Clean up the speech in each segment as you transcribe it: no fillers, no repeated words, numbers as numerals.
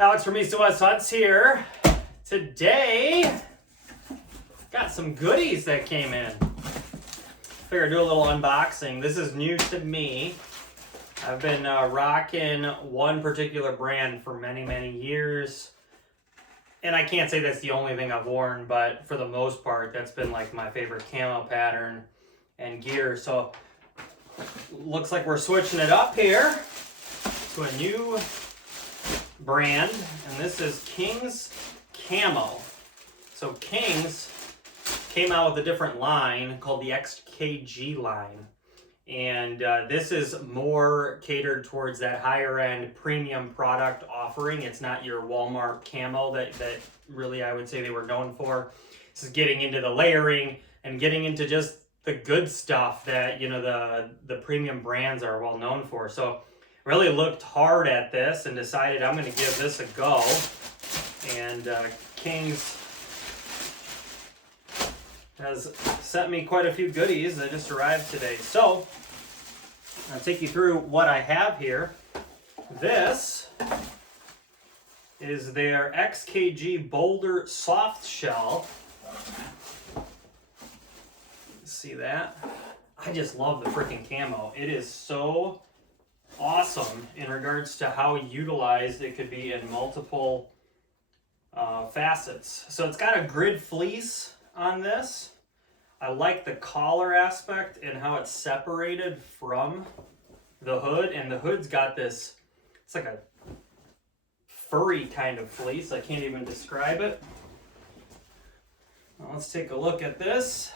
Alex from East to West Huts here. Today, got some goodies that came in. Figured I'd do a little unboxing. This is new to me. I've been rocking one particular brand for many, many years. And I can't say that's the only thing I've worn, but for the most part, that's been like my favorite camo pattern and gear. So, looks like we're switching it up here to a new brand, and this is King's Camo. So King's came out with a different line called the XKG line, and this is more catered towards that higher end premium product offering. It's not your Walmart camo that really I would say they were known for. This is getting into the layering and getting into just the good stuff that, you know, the premium brands are well known for. So really looked hard at this and decided I'm going to give this a go. And King's has sent me quite a few goodies that just arrived today. So I'll take you through what I have here. This is their XKG Boulder Soft Shell. See that? I just love the freaking camo. It is so awesome in regards to how utilized it could be in multiple facets. So it's got a grid fleece on this. I like the collar aspect and how it's separated from the hood, and the hood's got this, it's like a furry kind of fleece. I can't even describe it. Well, let's take a look at this.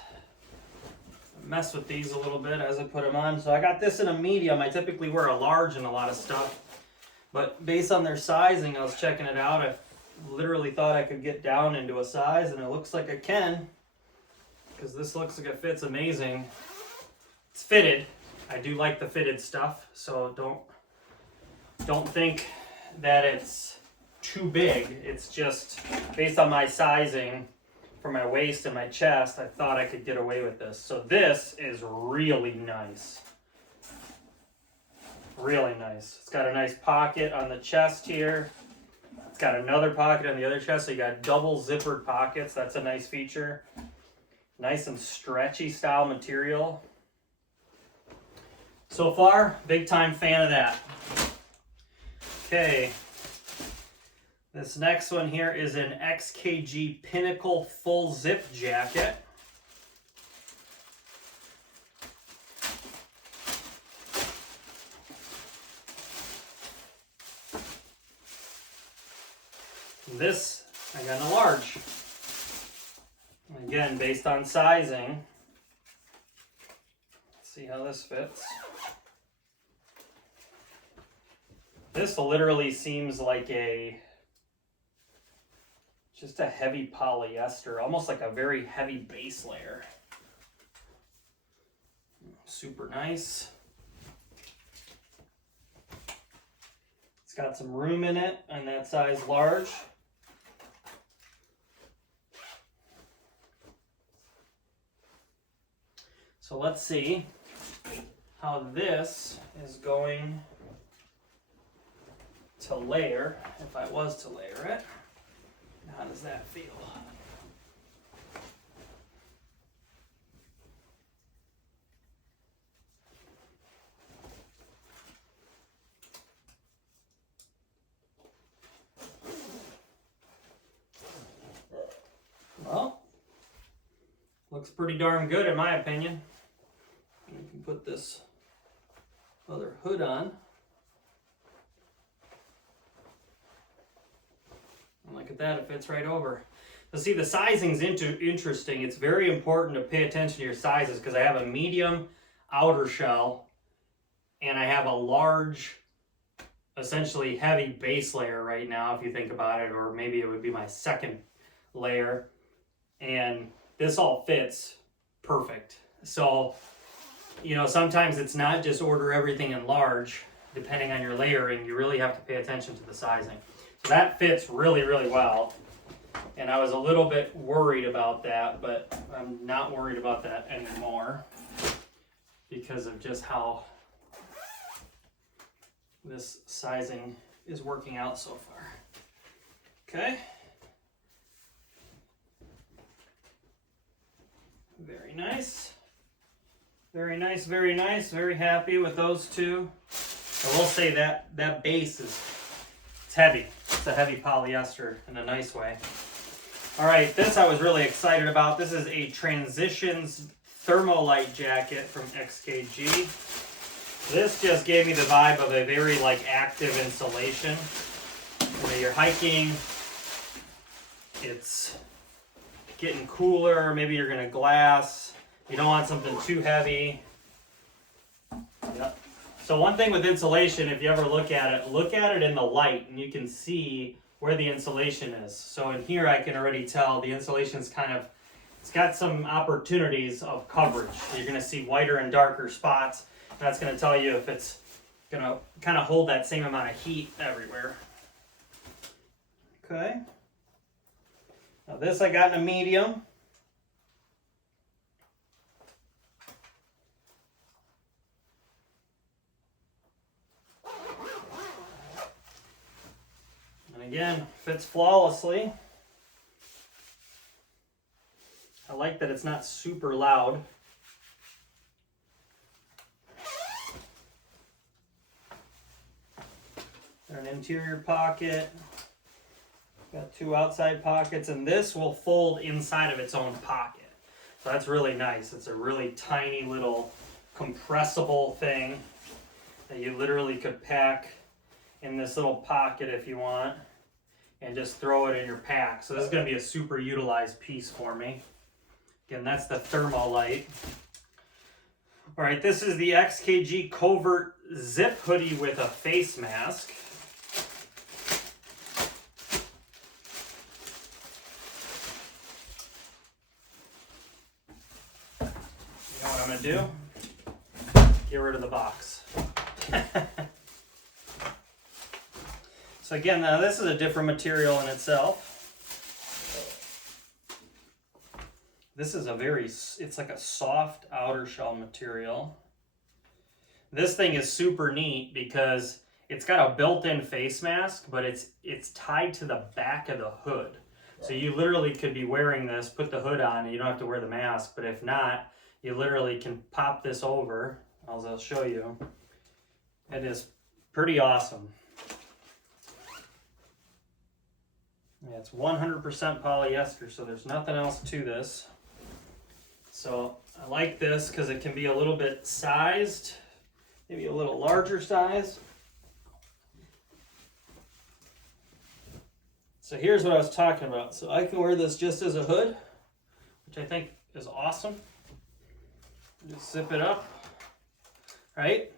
Mess with these a little bit as I put them on. So I got this in a medium. I typically wear a large in a lot of stuff, but based on their sizing, I was checking it out. I literally thought I could get down into a size, and it looks like I can, because this looks like it fits amazing. It's fitted. I do like the fitted stuff, so don't think that it's too big. It's just based on my sizing for my waist and my chest, I thought I could get away with this. So this is really nice. Really nice. It's got a nice pocket on the chest here. It's got another pocket on the other chest, so you got double zippered pockets. That's a nice feature. Nice and stretchy style material. So far, big time fan of that. Okay. This next one here is an XKG Pinnacle full zip jacket. This, I got in a large. Again, based on sizing. Let's see how this fits. This literally seems like just a heavy polyester, almost like a very heavy base layer. Super nice. It's got some room in it on that size large. So let's see how this is going to layer, if I was to layer it. How does that feel? Well, looks pretty darn good in my opinion. You can put this other hood on. And look at that, it fits right over. So see, the sizing's interesting. It's very important to pay attention to your sizes, because I have a medium outer shell and I have a large, essentially heavy base layer right now, if you think about it, or maybe it would be my second layer. And this all fits perfect. So, you know, sometimes it's not just order everything in large. Depending on your layering, you really have to pay attention to the sizing. So that fits really, really well. And I was a little bit worried about that, but I'm not worried about that anymore because of just how this sizing is working out so far. Okay. Very nice. Very nice, very nice. Very happy with those two. I will say that that base is it's heavy. It's a heavy polyester in a nice way. All right, this I was really excited about. This is a Transitions Thermolite jacket from XKG. This just gave me the vibe of a very like active insulation. When you're hiking, it's getting cooler, maybe you're gonna glass, you don't want something too heavy. Yep. So one thing with insulation, if you ever look at it in the light and you can see where the insulation is. So in here I can already tell the insulation's it's got some opportunities of coverage. You're gonna see whiter and darker spots. That's gonna tell you if it's gonna kind of hold that same amount of heat everywhere. Okay. Now this I got in a medium. And again, fits flawlessly. I like that it's not super loud. An interior pocket. Got two outside pockets, and this will fold inside of its own pocket. So that's really nice. It's a really tiny little compressible thing that you literally could pack in this little pocket if you want and just throw it in your pack. So this is going to be a super utilized piece for me. Again, that's the Thermolite. All right, this is the XKG Covert Zip Hoodie with a face mask. I'm going to do, get rid of the box. So again, now this is a different material in itself. This is it's like a soft outer shell material. This thing is super neat because it's got a built-in face mask, but it's tied to the back of the hood. So you literally could be wearing this, put the hood on, and you don't have to wear the mask, but if not, you literally can pop this over, as I'll show you. It is pretty awesome. Yeah, it's 100% polyester, so there's nothing else to this. So I like this because it can be a little bit sized, maybe a little larger size. So here's what I was talking about. So I can wear this just as a hood, which I think is awesome. Just zip it up, right?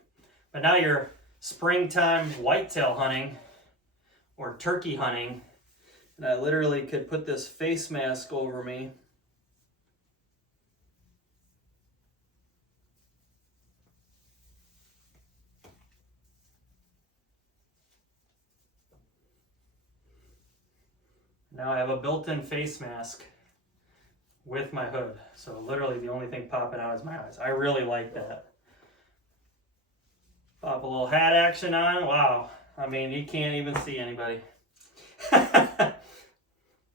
But now you're springtime whitetail hunting or turkey hunting, and I literally could put this face mask over me. Now I have a built-in face mask with my hood. So literally the only thing popping out is my eyes. I really like that. Pop a little hat action on. Wow. I mean, you can't even see anybody.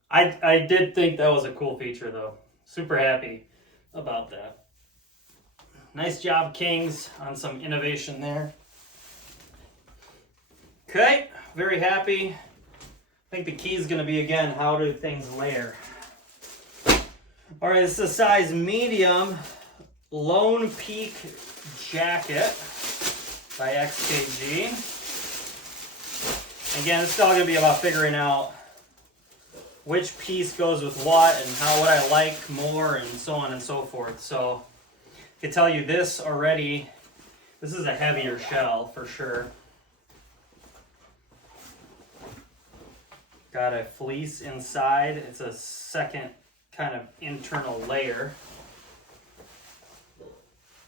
I did think that was a cool feature though. Super happy about that. Nice job, Kings, on some innovation there. Okay, very happy. I think the key is going to be, again, how do things layer? All right, this is a size medium Lone Peak jacket by XKG. Again, it's still going to be about figuring out which piece goes with what and what I like more and so on and so forth. So I can tell you this already, this is a heavier shell for sure. Got a fleece inside. It's a second kind of internal layer.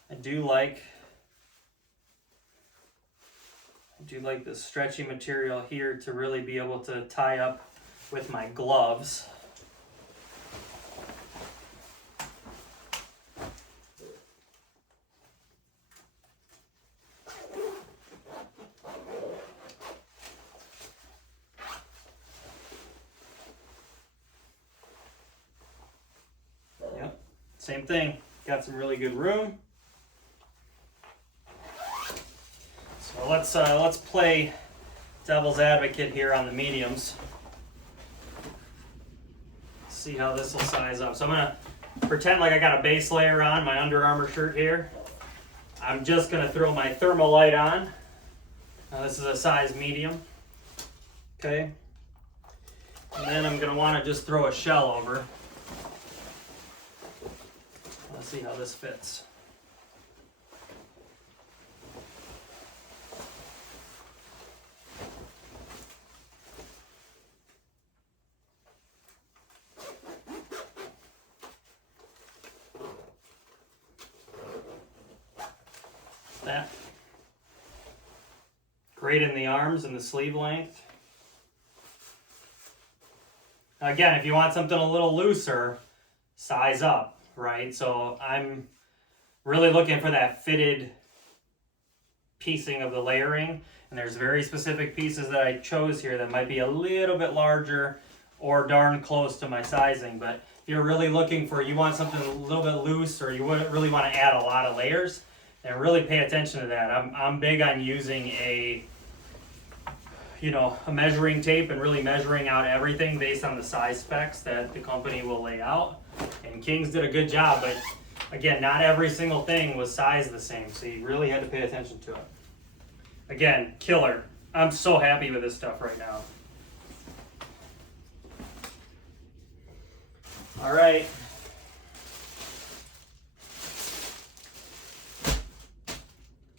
I do like the stretchy material here to really be able to tie up with my gloves. same thing. Got some really good room. So let's play devil's advocate here on the mediums. See how this will size up. So I'm gonna pretend like I got a base layer on my Under Armour shirt here. I'm just gonna throw my thermal light on. Now this is a size medium. Okay. And then I'm gonna wanna just throw a shell over. Let's see how this fits. That. Great in the arms and the sleeve length. Again, if you want something a little looser, size up, right? So I'm really looking for that fitted piecing of the layering, and there's very specific pieces that I chose here that might be a little bit larger or darn close to my sizing. But if you're really looking for, you want something a little bit loose, or you wouldn't really want to add a lot of layers, and really pay attention to that. I'm big on using a measuring tape and really measuring out everything based on the size specs that the company will lay out. And King's did a good job, but again, not every single thing was sized the same, so you really had to pay attention to it. Again, killer. I'm so happy with this stuff right now. All right.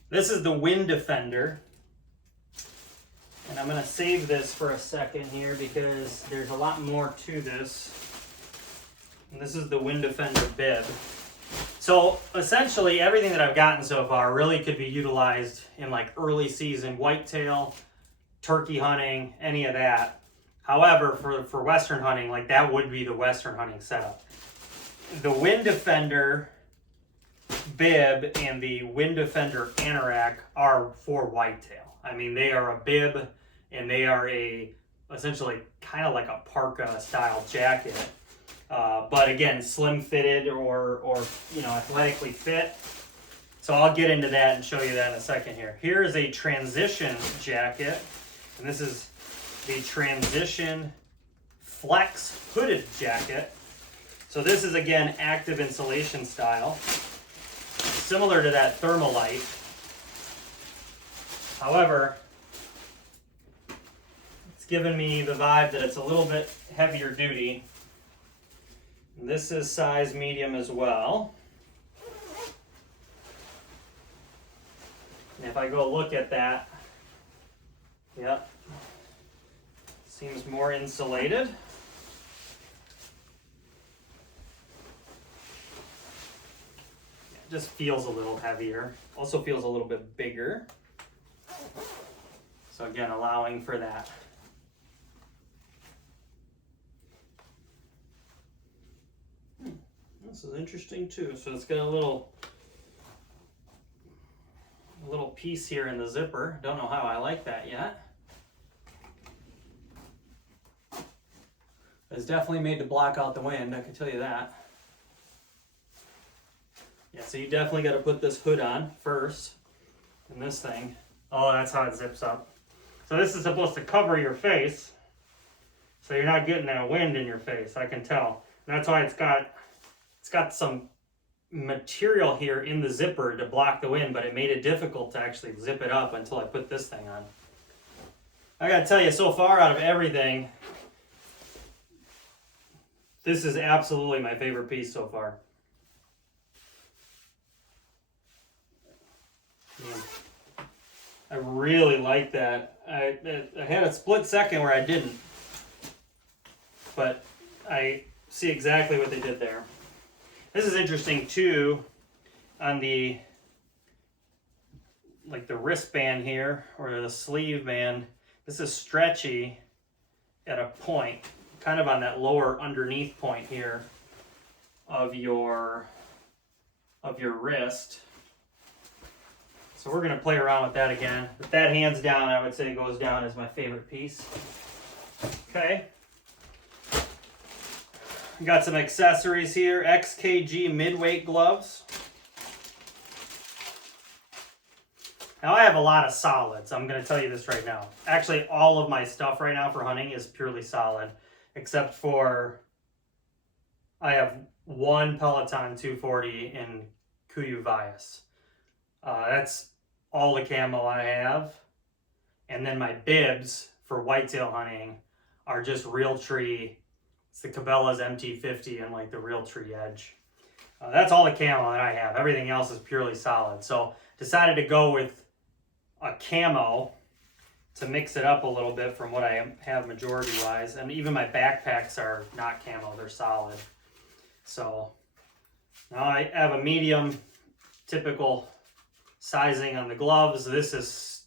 This is the Wind Defender. And I'm going to save this for a second here because there's a lot more to this. And this is the Wind Defender bib. So essentially everything that I've gotten so far really could be utilized in like early season whitetail, turkey hunting, any of that. However, for Western hunting, like that would be the Western hunting setup. The Wind Defender bib and the Wind Defender anorak are for whitetail. I mean, they are a bib and they are essentially kind of like a parka style jacket. But again, slim fitted or athletically fit. So I'll get into that and show you that in a second here. Here is a transition jacket, and this is the Transition Flex hooded jacket. So this is again active insulation style, similar to that Thermalite. However, it's given me the vibe that it's a little bit heavier duty. This is size medium as well. And if I go look at that, yep, seems more insulated. It just feels a little heavier. Also feels a little bit bigger. So again, allowing for that. This is interesting too. So it's got a little piece here in the zipper. Don't know how I like that yet. It's definitely made to block out the wind, I can tell you that. Yeah, so you definitely got to put this hood on first. And this thing. Oh, that's how it zips up. So this is supposed to cover your face, so you're not getting that wind in your face, I can tell. And that's why it's got some material here in the zipper to block the wind, but it made it difficult to actually zip it up until I put this thing on. I gotta tell you, so far out of everything, this is absolutely my favorite piece so far. Yeah. I really like that. I had a split second where I didn't, but I see exactly what they did there. This is interesting too, on the wristband here, or the sleeve band. This is stretchy at a point, kind of on that lower underneath point here of your wrist. So we're going to play around with that again. But that hands down, I would say, goes down as my favorite piece. Okay. got some accessories here. XKG midweight gloves. Now I have a lot of solids. I'm going to tell you this right now. Actually, all of my stuff right now for hunting is purely solid, except for I have one Peloton 240 in Kuiu Vias. That's all the camo I have. And then my bibs for whitetail hunting are just Realtree. It's the Cabela's MT50 and like the Realtree Edge. That's all the camo that I have. Everything else is purely solid. So decided to go with a camo to mix it up a little bit from what I have majority wise. And even my backpacks are not camo, they're solid. So now I have a medium typical sizing on the gloves. This is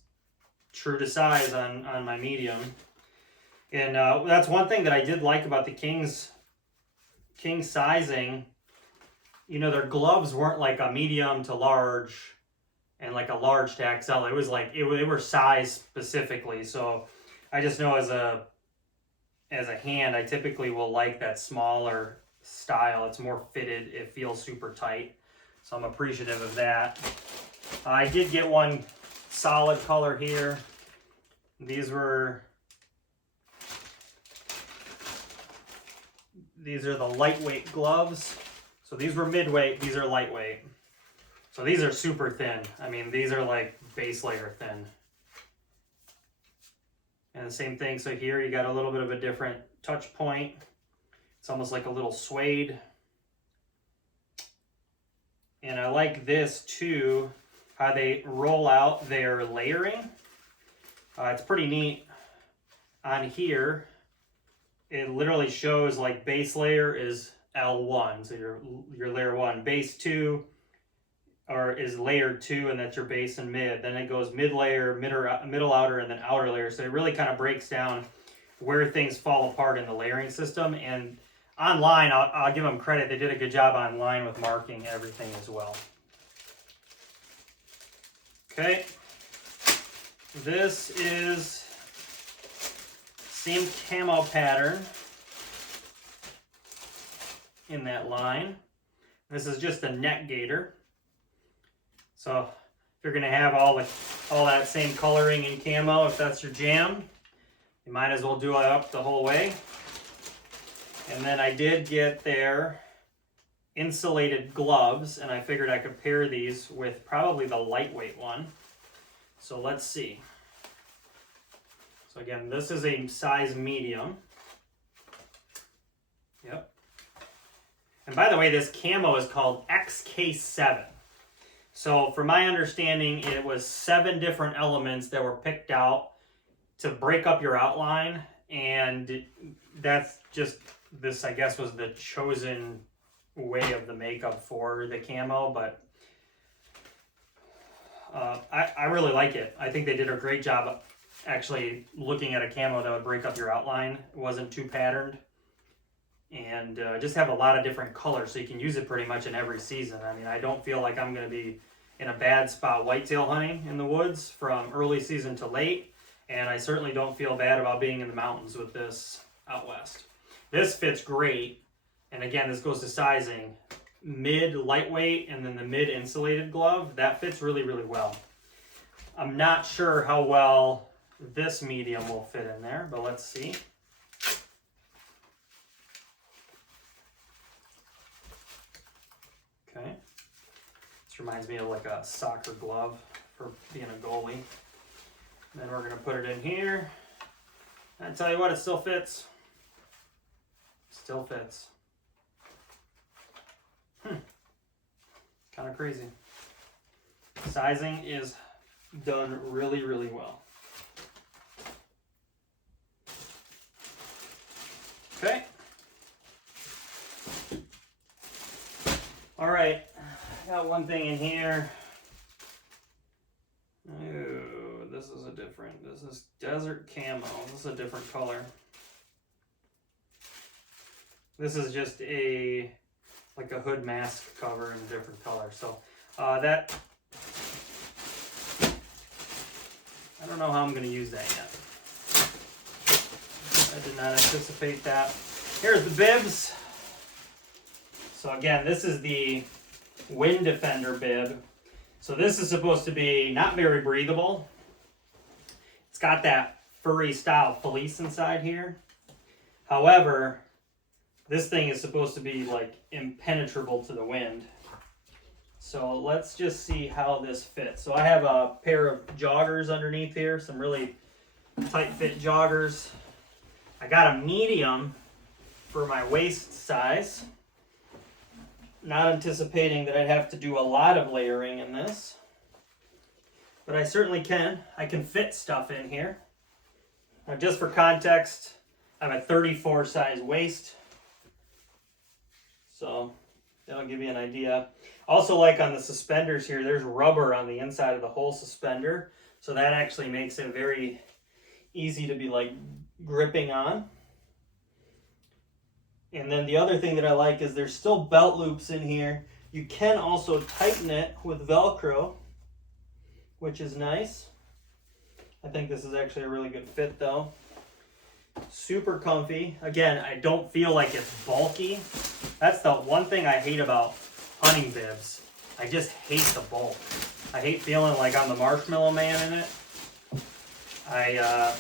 true to size on my medium. And that's one thing that I did like about the King's sizing. You know, their gloves weren't like a medium to large and like a large to XL. It was like, they were size specifically. So I just know as a hand, I typically will like that smaller style. It's more fitted. It feels super tight. So I'm appreciative of that. I did get one solid color here. These are the lightweight gloves. So these were midweight, these are lightweight. So these are super thin. I mean, these are like base layer thin. And the same thing, so here you got a little bit of a different touch point. It's almost like a little suede. And I like this too, how they roll out their layering. It's pretty neat. On here, it literally shows like base layer is L1, so your layer 1. Base 2 is layer 2, and that's your base and mid. Then it goes mid layer, middle outer, and then outer layer. So it really kind of breaks down where things fall apart in the layering system. And online, I'll give them credit. They did a good job online with marking everything as well. Okay. This is same camo pattern in that line. This is just a neck gaiter. So if you're gonna have all that same coloring in camo, if that's your jam, you might as well do it up the whole way. And then I did get their insulated gloves, and I figured I could pair these with probably the lightweight one. So let's see. So again, this is a size medium. Yep. And by the way, this camo is called XK7. So from my understanding, it was 7 different elements that were picked out to break up your outline. And that's just, this I guess was the chosen way of the makeup for the camo. But I really like it. I think they did a great job actually looking at a camo that would break up your outline. It wasn't too patterned. And just have a lot of different colors, so you can use it pretty much in every season. I mean, I don't feel like I'm going to be in a bad spot whitetail hunting in the woods from early season to late. And I certainly don't feel bad about being in the mountains with this out west. This fits great. And again, this goes to sizing. Mid lightweight and then the mid insulated glove, that fits really, really well. I'm not sure how well this medium will fit in there, but let's see. Okay. This reminds me of like a soccer glove for being a goalie. And then we're going to put it in here. And I tell you what, it still fits. Still fits. Kind of crazy. Sizing is done really, really well. Okay. All right. I got one thing in here. Oh, this is this is desert camo. This is a different color. This is just like a hood mask cover in a different color. So that, I don't know how I'm going to use that yet. I did not anticipate that. Here's the bibs. So again, this is the Wind Defender bib. So this is supposed to be not very breathable. It's got that furry style fleece inside here. However, this thing is supposed to be like impenetrable to the wind. So let's just see how this fits. So I have a pair of joggers underneath here, some really tight fit joggers. I got a medium for my waist size. Not anticipating that I'd have to do a lot of layering in this, but I certainly can. I can fit stuff in here. Now, just for context, I have a 34 size waist, so that'll give you an idea. Also, like on the suspenders here, there's rubber on the inside of the whole suspender, so that actually makes it very easy to be like gripping on. And then the other thing that I like is there's still belt loops in here. You can also tighten it with Velcro, which is nice. I think this is actually a really good fit though. Super comfy. Again, I don't feel like it's bulky. That's the one thing I hate about hunting bibs. I just hate the bulk. I hate feeling like I'm the Marshmallow Man in it. I'm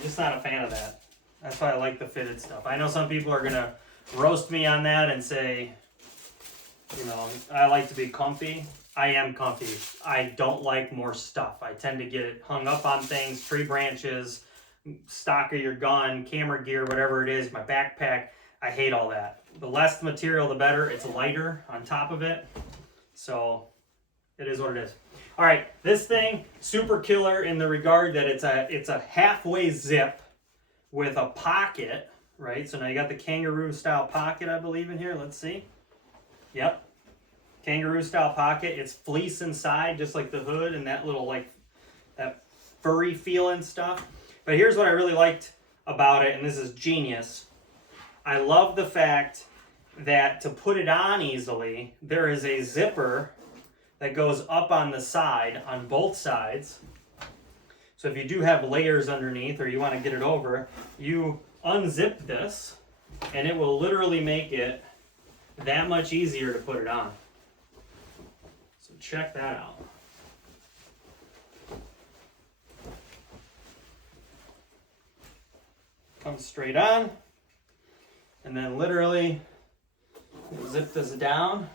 just not a fan of that. That's why I like the fitted stuff. I know some people are going to roast me on that and say, you know, I like to be comfy. I am comfy. I don't like more stuff. I tend to get hung up on things, tree branches, stock of your gun, camera gear, whatever it is, my backpack. I hate all that. The less material, the better. It's lighter on top of it. So it is what it is. All right, this thing, super killer in the regard that it's a halfway zip with a pocket, right? So now you got the kangaroo style pocket, I believe, in here. Let's see. Yep. Kangaroo style pocket. It's fleece inside, just like the hood and that little like that furry feeling stuff. But here's what I really liked about it, and this is genius. I love the fact that to put it on easily, there is a zipper that goes up on the side, on both sides. So if you do have layers underneath or you want to get it over, you unzip this and it will literally make it that much easier to put it on. So check that out. Comes straight on, and then literally zip this down.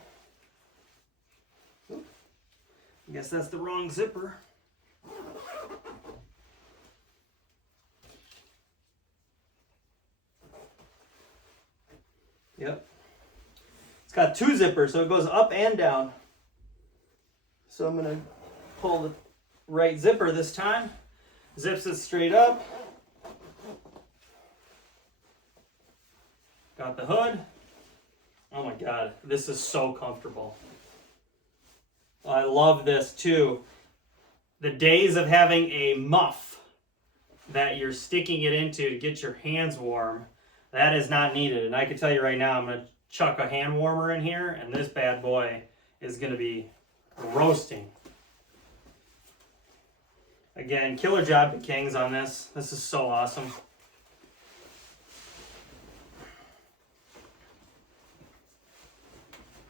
I guess that's the wrong zipper. Yep. It's got two zippers, so it goes up and down. So I'm going to pull the right zipper this time. Zips it straight up. Got the hood. Oh my God, this is so comfortable. I love this too. The days of having a muff that you're sticking it into to get your hands warm, that is not needed. And I can tell you right now, I'm going to chuck a hand warmer in here, and this bad boy is going to be roasting. Again, killer job to Kings on this. This is so awesome.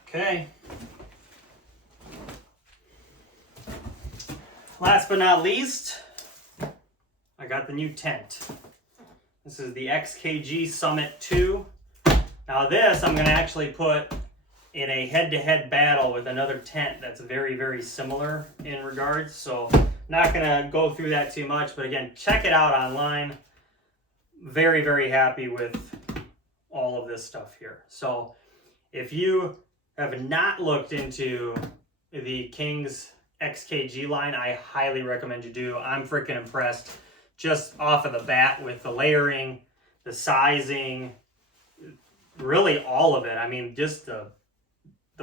Okay. Last but not least, I got the new tent. This is the XKG Summit 2. Now this I'm going to actually put in a head-to-head battle with another tent that's very, very similar in regards. So not going to go through that too much, but again, check it out online. Very, very happy with all of this stuff here. So if you have not looked into the Kings XKG line, I highly recommend you do. I'm freaking impressed just off of the bat with the layering, the sizing, really all of it. I mean, just the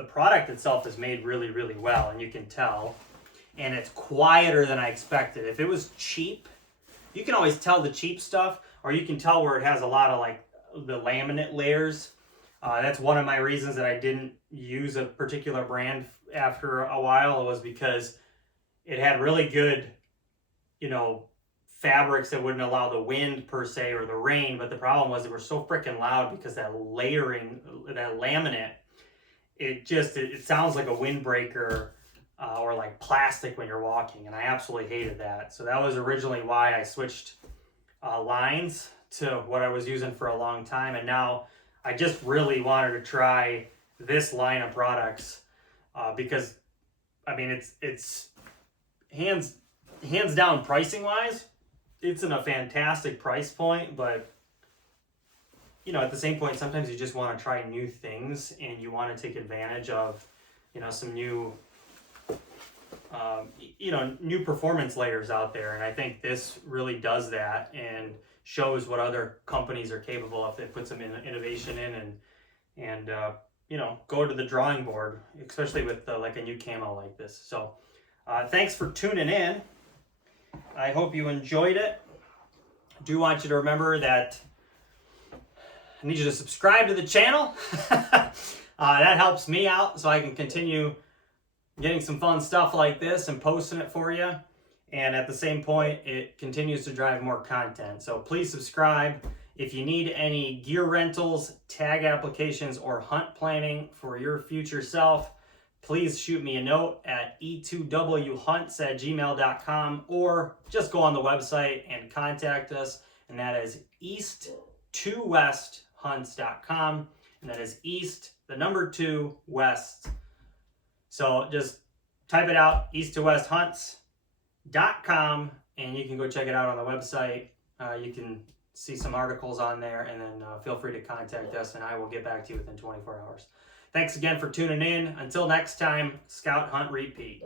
product itself is made really, really well, and you can tell. And it's quieter than I expected. If it was cheap, you can always tell the cheap stuff, or you can tell where it has a lot of like the laminate layers. That's one of my reasons that I didn't use a particular brand after a while, was because it had really good, fabrics that wouldn't allow the wind per se or the rain, but the problem was they were so freaking loud because that layering, that laminate, it sounds like a windbreaker or like plastic when you're walking, and I absolutely hated that. So that was originally why I switched lines to what I was using for a long time, and now I just really wanted to try this line of products because I mean it's hands down pricing wise, it's in a fantastic price point, but you know, at the same point, sometimes you just want to try new things and you want to take advantage of, you know, some new new performance layers out there. And I think this really does that and shows what other companies are capable of. It puts some innovation in and you know, go to the drawing board, especially with like a new camo like this. So thanks for tuning in. I hope you enjoyed it. I do want you to remember that I need you to subscribe to the channel. That helps me out so I can continue getting some fun stuff like this and posting it for you. And at the same point, it continues to drive more content. So please subscribe. If you need any gear rentals, tag applications, or hunt planning for your future self, please shoot me a note at e2whunts@gmail.com or just go on the website and contact us. And that is east2westhunts.com. And that is east, the number 2, west. So just type it out, east2westhunts.com, and you can go check it out on the website. You can see some articles on there, and then feel free to contact us, and I will get back to you within 24 hours. Thanks again for tuning in. Until next time, scout, hunt, repeat.